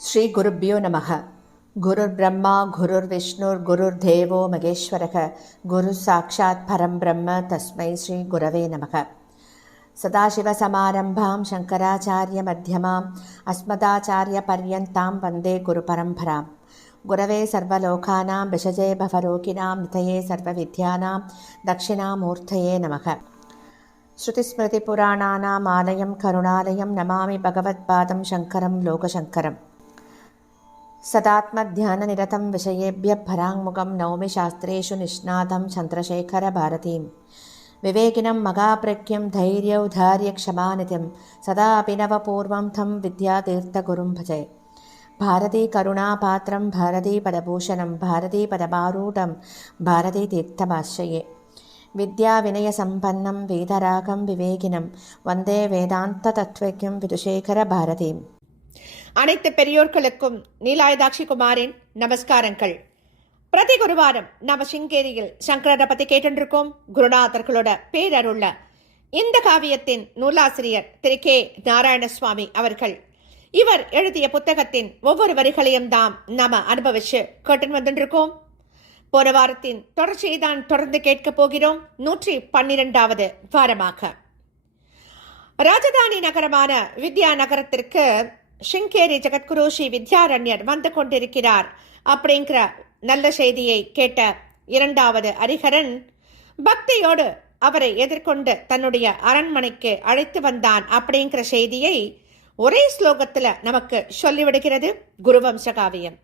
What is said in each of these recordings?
ஸ்ரீ குருப்யோ நமக. குருர் பிரம்மா குருர் விஷ்ணுர் குருர் தேவோ மகேஸ்வரக குரு சாட்சாத் பரம் பிரம்ம தஸ்மை ஸ்ரீ குரவே நமக. சதாசிவசமாரம்பாம் சங்கராச்சாரிய மத்தியமாம் அஸ்மதாச்சாரிய பர்யந்தாம் வந்தே குரு பரம்பராம். குரவே சர்வலோகானாம் விஷஜே பவரோகிணாம் நிதயே சர்வவித்யானாம் தட்சிணாமூர்த்தயே நமக. ஸ்ருதிஸ்மிருதிபுராணானாம் ஆலயம் கருணாலயம் நமாமி பகவத்பாதம் சங்கரம் லோகசங்கரம். சதாத்மத்யானநிரதம் விஷயேபிய பராங்முகம் நௌமி சாஸ்திரேஷு நிஷ்ணாதம் சந்திரசேகர பாரதீம். விவேகினம் மகாப்ரக்யம் தைரியௌதாரிய க்ஷமாநிதிம் சதா அபிநவபூர்வம் தம் வித்யாதீர்த்தகுரும் பஜே. பாரதி கருணாபாத்திரம் பாரதி பதபூஷணம் பாரதி பதபாரூடம் பாரதி தீர்த்தமாஸ்ரயே. வித்யா வினய சம்பன்னம் வேதராகம் விவேகினம் வந்தே வேதாந்த தத்வக்யம் விதுஷேகர பாரதீம். அனைத்து பெரியோர்களுக்கும் நீலாயுதாட்சி குமாரின் நமஸ்காரங்கள். பிரதி குருவாரம் நம்ம சிங்கேரியில் சங்கரரை பத்தி கேட்டிருக்கோம். குருநாதர்களோட பேரருள்ள இந்த காவியத்தின் நூலாசிரியர் திரு கே நாராயணசுவாமி அவர்கள். இவர் எழுதிய புத்தகத்தின் ஒவ்வொரு வரிகளையும் தான் நாம அனுபவிச்சு கேட்டு வந்துருக்கோம். போன வாரத்தின் தொடர்ச்சியை தான் தொடர்ந்து கேட்க போகிறோம். 112வது வாரமாக ராஜதானி நகரமான வித்யா நகரத்திற்கு சிங்கேரி ஜெகத்குரு ஸ்ரீ வித்யாரண்யர் வந்து கொண்டிருக்கிறார் அப்படிங்கிற நல்ல செய்தியை கேட்ட இரண்டாவது ஹரிஹரன் பக்தியோடு அவரை எதிர்கொண்டு தன்னுடைய அரண்மனைக்கு அழைத்து வந்தான் அப்படிங்கிற செய்தியை ஒரே ஸ்லோகத்துல நமக்கு சொல்லிவிடுகிறது குருவம்ச காவியம்.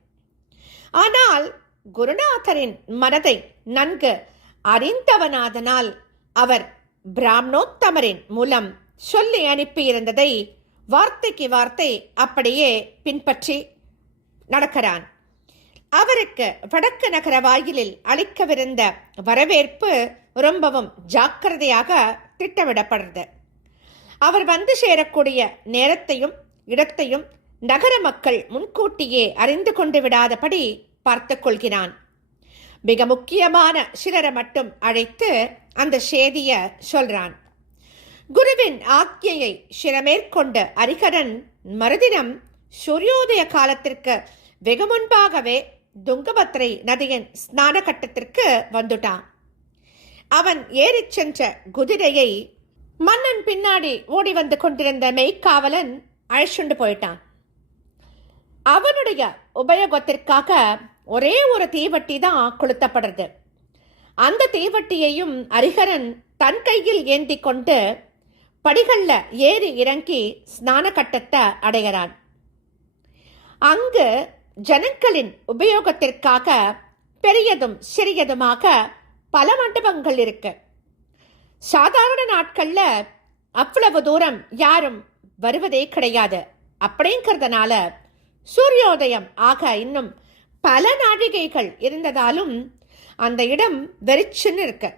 ஆனால் குருநாதரின் மனதை நன்கு அறிந்தவனாதனால் அவர் பிராமணோத்தமரின் மூலம் சொல்லி அனுப்பியிருந்ததை வார்த்தைக்கு வார்த்தை அப்படியே பின்பற்றி நடக்கிறான். அவருக்கு வடக்கு நகர வாயிலில் அளிக்கவிருந்த வரவேற்பு ரொம்பவும் ஜாக்கிரதையாக திட்டமிடப்படுறது. அவர் வந்து சேரக்கூடிய நேரத்தையும் இடத்தையும் நகர மக்கள் முன்கூட்டியே அறிந்து கொண்டு விடாதபடி பார்த்து கொள்கிறான். மிக முக்கியமான சிலரை மட்டும் அழைத்து அந்த செய்திய சொல்றான். குருவின் ஆக்ஞையை சிரமேற்கொண்ட ஹரிஹரன் மறுதினம் சூரியோதய காலத்திற்கு வெகு முன்பாகவே துங்கபத்ரை நதியின் ஸ்நான கட்டத்திற்கு வந்துட்டான். அவன் ஏறிச் சென்ற குதிரையை மன்னன் பின்னாடி ஓடி வந்து கொண்டிருந்த மெய்க்காவலன் அழைச்சுண்டு போயிட்டான். அவனுடைய உபயோகத்திற்காக ஒரே ஒரு தீவட்டி தான் கொளுத்தப்படுறது. அந்த தீவட்டியையும் ஹரிஹரன் தன் கையில் ஏந்தி கொண்டு படிகள்ல ஏறி இறங்கி ஸ்நான கட்டத்தை அடைகிறான். அங்கு ஜனங்களின் உபயோகத்திற்காக பெரியதும் சிறியதுமாக பல மண்டபங்கள் இருக்கு. சாதாரண நாட்கள்ல அவ்வளவு தூரம் யாரும் வருவதே கிடையாது. அப்படிங்கிறதுனால சூரியோதயம் ஆக இன்னும் பல நாழிகைகள் இருந்ததாலும் அந்த இடம் வெறிச்சுன்னு இருக்கு.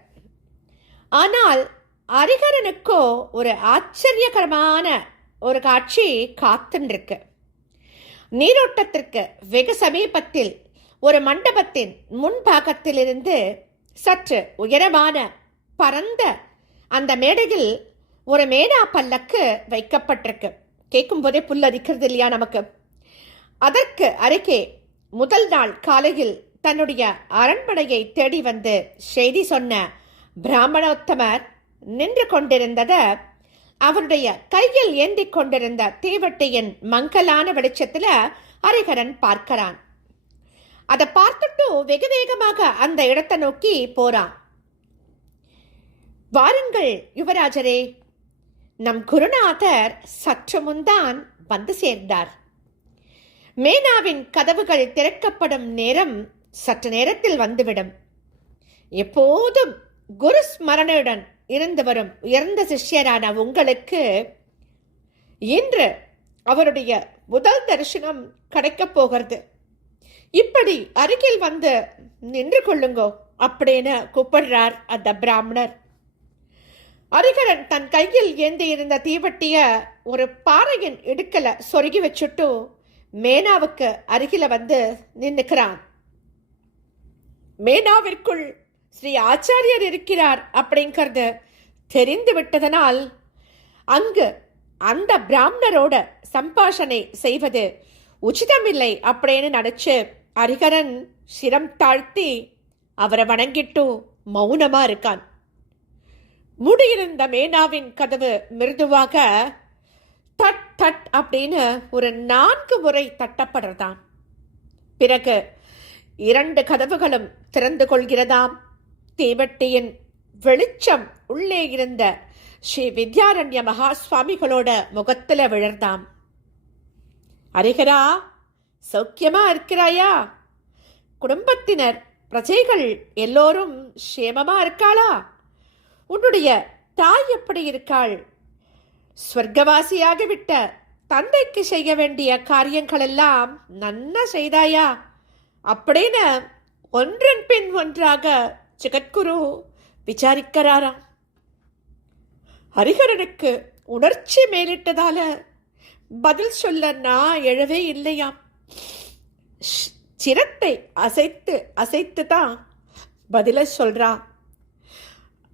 ஆனால் ஹரிஹரனுக்கோ ஒரு ஆச்சரியகரமான ஒரு காட்சி காத்துருக்கு. நீரோட்டத்திற்கு வெகு சமீபத்தில் ஒரு மண்டபத்தின் முன்பாகத்திலிருந்து சற்று உயரமான பரந்த அந்த மேடையில் ஒரு மேனா பல்லக்கு வைக்கப்பட்டிருக்கு. கேட்கும் போதே புல்லரிக்கிறது இல்லையா நமக்கு? அதற்கு அருகே முதல் நாள் காலையில் தன்னுடைய அரண்மனையை தேடி வந்து செய்தி சொன்ன பிராமணோத்தமர் நின்று கொண்டிருந்தத அவருடைய கையில் ஏந்தி கொண்டிருந்த தீவட்டியின் மங்கலான வெளிச்சத்துல ஹரிஹரன் பார்க்கிறான். அதை பார்த்துட்டு வெகு வேகமாக அந்த இடத்தை நோக்கி போறான். வாருங்கள் யுவராஜரே, நம் குருநாதர் சற்று முன்தான் வந்து சேர்ந்தார். மேனாவின் கதவுகள் திறக்கப்படும் நேரம் சற்று நேரத்தில் வந்துவிடும். எப்போதும் குரு ஸ்மரணையுடன் இருந்து வரும் உயர்ந்த சிஷ்யரான உங்களுக்கு இன்று அவருடைய முதல் தரிசனம் கிடைக்கப் போகிறது. இப்படி அருகில் வந்து நின்று கொள்ளுங்கோ அப்படின்னு கூப்பிடுறார் அந்த பிராமணர். ஹரிஹரன் தன் கையில் ஏந்தி இருந்த தீவட்டிய ஒரு பாறையின் இடுக்கல சொருகி வச்சுட்டு மேனாவுக்கு அருகில வந்து நின்னுக்கிறான். மேனாவிற்குள் ஸ்ரீ ஆச்சாரியர் இருக்கிறார் அப்படிங்கிறது தெரிந்து விட்டதனால் அங்கு அந்த பிராமணரோட சம்பாஷணை செய்வது உச்சிதமில்லை அப்படின்னு நினைச்சு ஹரிஹரன் சிரம் தாழ்த்தி அவரை வணங்கிட்டு மௌனமா இருக்கான். முடியிருந்த மேனாவின் கதவு மிருதுவாக தட் தட் அப்படின்னு ஒரு 4 முறை தட்டப்படுறதாம். பிறகு 2 கதவுகளும் திறந்து கொள்கிறதாம். தீவட்டியின் வெளிச்சம் உள்ளே இருந்த ஸ்ரீ வித்யாரண்ய மகா சுவாமிகளோட முகத்துல விழர்தாம். ஹரிஹரா, சௌக்கியமா இருக்கிறாயா? குடும்பத்தினர் பிரஜைகள் எல்லோரும் சேமமா இருக்காளா? உன்னுடைய தாய் எப்படி இருக்காள்? ஸ்வர்க்கவாசியாகிவிட்ட தந்தைக்கு செய்ய வேண்டிய காரியங்கள் எல்லாம் நன்னா செய்தாயா? அப்படின்னு ஒன்றன் பின் ஒன்றாக ஜெகத்குரு விசாரிக்கிறாராம். ஹரிஹரனுக்கு உணர்ச்சி மேலிட்டதால பதில் சொல்ல நான் எழவே இல்லையாம். சிரத்தை அசைத்து அசைத்து தான் பதில சொல்றான்.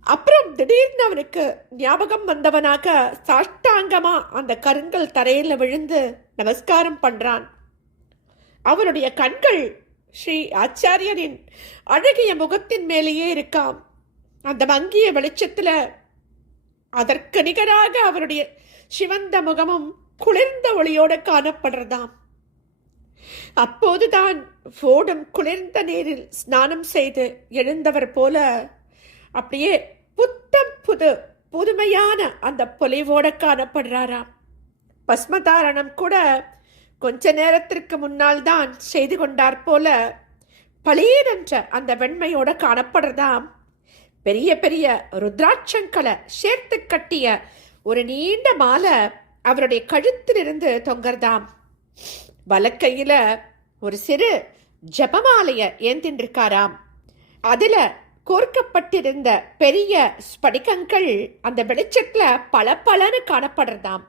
அப்புறம் திடீர்னு அவனுக்கு ஞாபகம் வந்தவனாக சாஷ்டாங்கமா அந்த கருங்கல் தரையில விழுந்து நமஸ்காரம் பண்றான். அவனுடைய கண்கள் ஸ்ரீ ஆச்சாரியரின் அழகிய முகத்தின் மேலேயே இருக்காம். அந்த மங்கிய வெளிச்சத்துல அதற்கு நிகராக அவருடைய சிவந்த முகமும் குளிர்ந்த ஒளியோட காணப்படுறதாம். அப்போதுதான் ஓடும் குளிர்ந்த நீரில் ஸ்நானம் செய்து எழுந்தவர் போல அப்படியே புத்தம் புதுமையான அந்த பொலிவோட காணப்படுறாராம். பஸ்மதாரணம் கூட கொஞ்ச நேரத்திற்கு முன்னால் தான் செய்து கொண்டார் போல பளீரென்ற அந்த வெண்மையோட காணப்படுறதாம். பெரிய பெரிய ருத்ராட்சங்களை சேர்த்து கட்டிய ஒரு நீண்ட மாலை அவருடைய கழுத்திலிருந்து தொங்கறதாம். வலக்கையில ஒரு சிறு ஜபமாலைய ஏந்தின்றிருக்காராம். அதுல கோர்க்கப்பட்டிருந்த பெரிய ஸ்படிகங்கள் அந்த வெளிச்சத்துல பளபளன்னு காணப்படுறதாம்.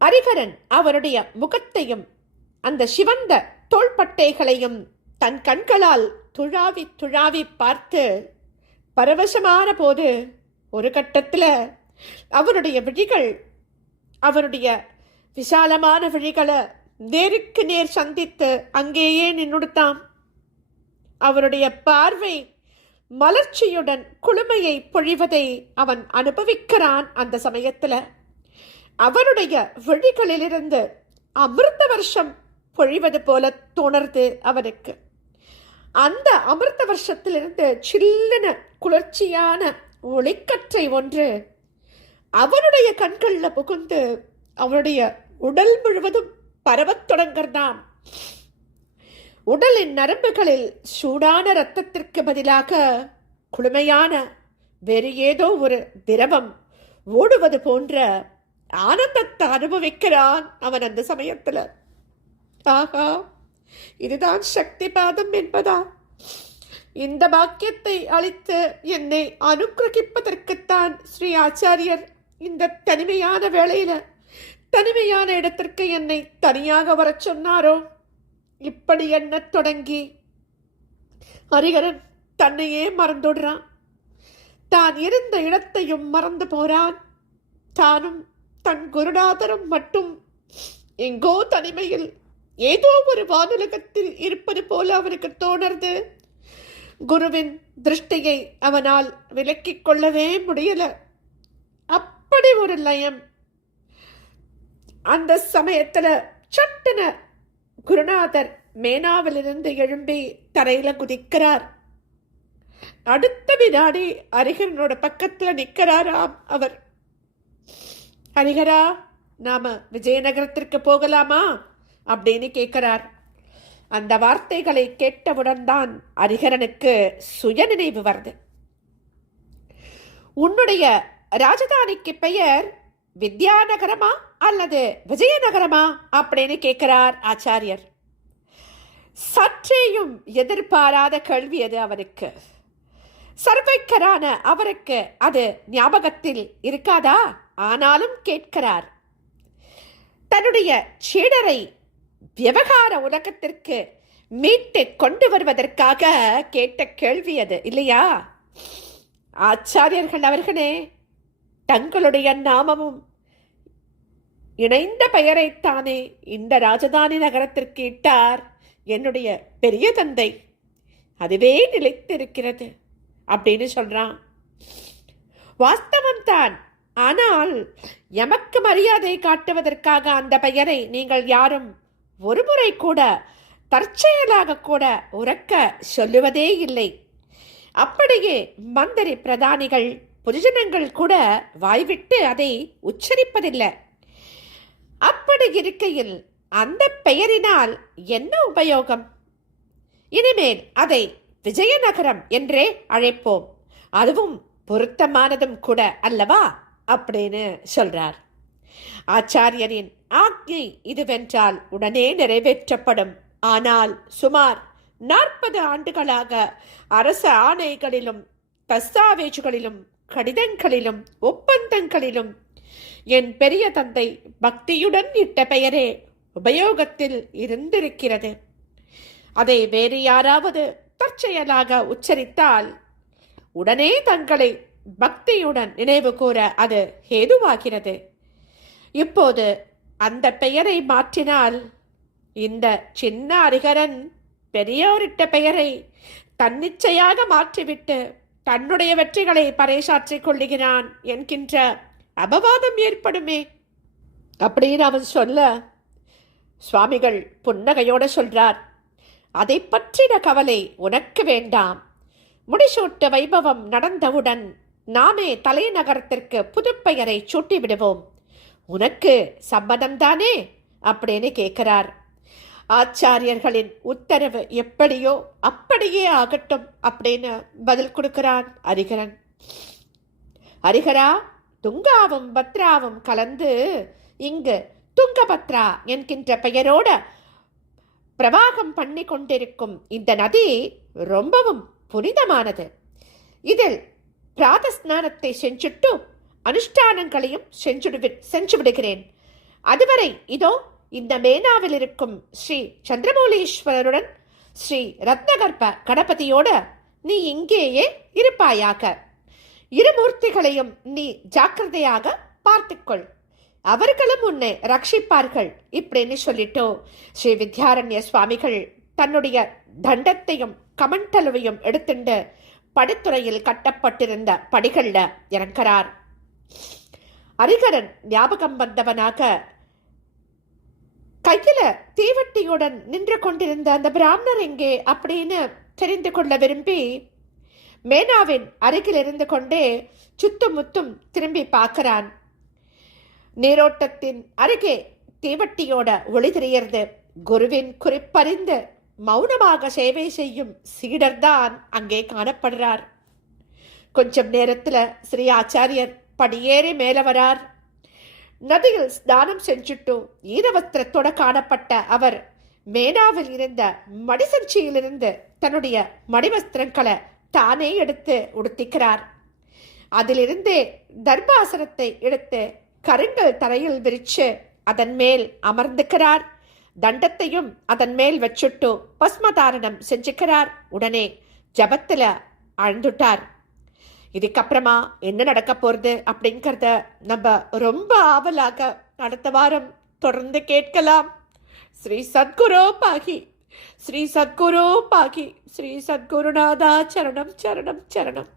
ஹரிஹரன் அவருடைய முகத்தையும் அந்த சிவந்த தோள்பட்டைகளையும் தன் கண்களால் துழாவி துழாவி பார்த்து பரவசமான போது ஒரு கட்டத்துல அவருடைய விழிகள், அவருடைய விசாலமான விழிகளை நேருக்கு நேர் சந்தித்து அங்கேயே நின்னுடுத்தாம். அவருடைய பார்வை மலர்ச்சியுடன் குளுமையை பொழிவதை அவன் அனுபவிக்கிறான். அந்த சமயத்துல அவனுடைய விழிகளிலிருந்து அமிர்த வருஷம் பொழிவது போல தோணர்து அவனுக்கு. அந்த அமிர்த வருஷத்திலிருந்து சில்லுன குளிர்ச்சியான ஒளிக்கற்றை ஒன்று அவனுடைய கண்கள்ல புகுந்து அவனுடைய உடல் முழுவதும் பரவத் தொடங்கறதாம். உடலின் நரம்புகளில் சூடான இரத்தத்திற்கு பதிலாக குளுமையான வேறு ஏதோ ஒரு திரவம் ஓடுவது போன்ற ஆனந்தத்தை அனுபவிக்கிறான் அவன் அந்த சமயத்துல. ஆகா, இதுதான் சக்தி பாதம் என்பதா? இந்த பாக்கியத்தை அளித்து என்னை அனுக்கிரகிப்பதற்குத்தான் ஸ்ரீ ஆச்சாரியர் இந்த தனிமையான வேளையில தனிமையான இடத்திற்கு என்னை தனியாக வர சொன்னாரோ? இப்படி என்ன தொடங்கி ஹரிஹரன் தன்னையே மறந்துடுறான். தான் இருந்த இடத்தையும் மறந்து போறான். தானும் தன் குருநாதரும் மட்டும் எங்கோ தனிமையில் ஏதோ ஒரு வானுலகத்தில் இருப்பது போல அவனுக்கு தோணர்து. குருவின் திருஷ்டியை அவனால் விலக்கிக் கொள்ளவே முடியல. அப்படி ஒரு லயம். அந்த சமயத்துல சட்டன குருநாதர் மேனாவிலிருந்து எழும்பி தரையில குதிக்கிறார். அடுத்த வினாடி ஹரிஹரனோட பக்கத்துல நிற்கிறாராம் அவர். ஹரிஹரா, நாம விஜயநகரத்திற்கு போகலாமா அப்படின்னு கேட்கிறார். அந்த வார்த்தைகளை கேட்டவுடன் தான் ஹரிஹரனுக்கு சுயநினைவு வருது. உன்னுடைய ராஜதானிக்கு பெயர் வித்யாநகரமா அல்லது விஜயநகரமா அப்படின்னு கேட்கிறார் ஆச்சாரியர். சற்றேயும் எதிர்பாராத கேள்வி அது அவருக்கு. சர்வைக்கரான அவருக்கு அது ஞாபகத்தில் இருக்காதா? ஆனாலும் கேட்கிறார். தன்னுடைய சீடரை விவகார உலகத்திற்கு மீட்டு கொண்டு வருவதற்காக கேட்ட கேள்வி அது இல்லையா? ஆச்சாரியர்கள் அவர்களே, தங்களுடைய நாமமும் இணைந்த பெயரைத்தானே இந்த ராஜதானி நகரத்திற்கு இட்டார் என்னுடைய பெரிய தந்தை. அதுவே நிலைத்திருக்கிறது அப்படின்னு சொல்றான். வாஸ்தவம்தான். ஆனால் எமக்கு மரியாதை காட்டுவதற்காக அந்த பெயரை நீங்கள் யாரும் ஒருமுறை கூட தற்செயலாக கூட உரக்க சொல்லுவதே இல்லை. அப்படியே மந்திரி பிரதானிகள் புரிஜனங்கள் கூட வாய்விட்டு அதை உச்சரிப்பதில்லை. அப்படி இருக்கையில் அந்த பெயரினால் என்ன உபயோகம்? இனிமேல் அதை விஜயநகரம் என்றே அழைப்போம், அதுவும் பொருத்தமானதும் கூட அல்லவா அப்படின்னு சொல்றார். ஆச்சாரியரின் ஆக்ஞை இதுவென்றால் உடனே நிறைவேற்றப்படும். ஆனால் சுமார் 40 ஆண்டுகளாக அரச ஆணைகளிலும் தஸ்தாவேஜுகளிலும் கடிதங்களிலும் ஒப்பந்தங்களிலும் என் பெரிய தந்தை பக்தியுடன் இட்ட பெயரே உபயோகத்தில் இருந்திருக்கிறது. அதை வேறு யாராவது தற்செயலாக உச்சரித்தால் உடனே தங்களை பக்தியுடன் நினைவு கூற அது ஏதுவாகிறது. இப்போது அந்த பெயரை மாற்றினால் இந்த சின்ன அரிகரன் பெரியோரிட்ட பெயரை தன்னிச்சையாக மாற்றிவிட்டு தன்னுடைய வெற்றிகளை பறைசாற்றிக் கொள்ளுகிறான் என்கின்ற அபவாதம் ஏற்படுமே அப்படின்னு அவன் சொல்ல, சுவாமிகள் புன்னகையோடு சொல்றார், அதை பற்றின கவலை உனக்கு வேண்டாம். முடிசூட்டு வைபவம் நடந்தவுடன் நாமே தலைநகரத்திற்கு புதுப்பெயரை சூட்டி விடுவோம். உனக்கு சம்மதம்தானே அப்படின்னு கேட்கிறார். ஆச்சாரியர்களின் உத்தரவு எப்படியோ அப்படியே ஆகட்டும் அப்படின்னு பதில் கொடுக்கிறான் அரிகரன். அரிகரா, துங்காவும் பத்ராவும் கலந்து இங்கு துங்கபத்ரா என்கின்ற பெயரோட பிரவாகம் பண்ணி கொண்டிருக்கும் இந்த நதி ரொம்பவும் புனிதமானது. இதில் பிராதஸ்நானத்தை செஞ்சுட்டு அனுஷ்டானங்களையும் செஞ்சு விடுகிறேன். அதுவரை இதோ இந்த மேனாவில் இருக்கும் ஸ்ரீ சந்திரமௌலீஸ்வரருடன் ஸ்ரீ ரத்னகர்ப்ப கணபதியோட நீ இங்கேயே இருப்பாயாக. இருமூர்த்திகளையும் நீ ஜாக்கிரதையாக பார்த்துக்கொள், அவர்களும் உன்னை ரட்சிப்பார்கள் இப்படின்னு சொல்லிட்டோ ஸ்ரீ வித்யாரண்ய சுவாமிகள் தன்னுடைய தண்டத்தையும் கமண்டலுவையும் எடுத்துண்டு படித்துறையில் கட்டப்பட்டிருந்த படிகள்ல இறங்கிறார். அரிகரன் ஞாபகம் வந்தவனாக கையில தீவட்டியுடன் நின்று கொண்டிருந்த அந்த பிராமணர் எங்கே அப்படின்னு தெரிந்து கொள்ள விரும்பி மேனாவின் அருகில் இருந்து கொண்டே சுத்தும் முத்தும் திரும்பி பார்க்கிறான். நீரோட்டத்தின் அருகே தீவட்டியோட ஒளி தெரியறது. குருவின் குறிப்பறிந்து மௌனமாக சேவை செய்யும் சீடர்தான் அங்கே காணப்படுறார். கொஞ்சம் நேரத்துல ஸ்ரீ ஆச்சாரியர் படியேறி மேல வரார். நதியில் ஸ்நானம் செஞ்சுட்டு ஈரவஸ்திரத்தோட காணப்பட்ட அவர் மேனாவில் இருந்த மடிசஞ்சியிலிருந்து தன்னுடைய மடிவஸ்திரங்களை தானே எடுத்து உடுத்திக்கிறார். அதிலிருந்தே தர்பாசனத்தை எடுத்து கருங்கல் தரையில் விரிச்சு அதன் மேல் அமர்ந்துக்கிறார். தண்டத்தையும் அதன் மேல் வச்சுட்டு பஸ்மதாரணம் செஞ்சுக்கிறார். உடனே ஜபத்துல ஆழ்ந்துட்டார். இதுக்கப்புறமா என்ன நடக்க போறது அப்படிங்கிறத நம்ம ரொம்ப ஆவலாக அடுத்த வாரம் தொடர்ந்து கேட்கலாம். ஸ்ரீ சத்குரு பாகி, ஸ்ரீ சத்குரு பாகி, ஸ்ரீ சத்குருநாதா சரணம் சரணம் சரணம்.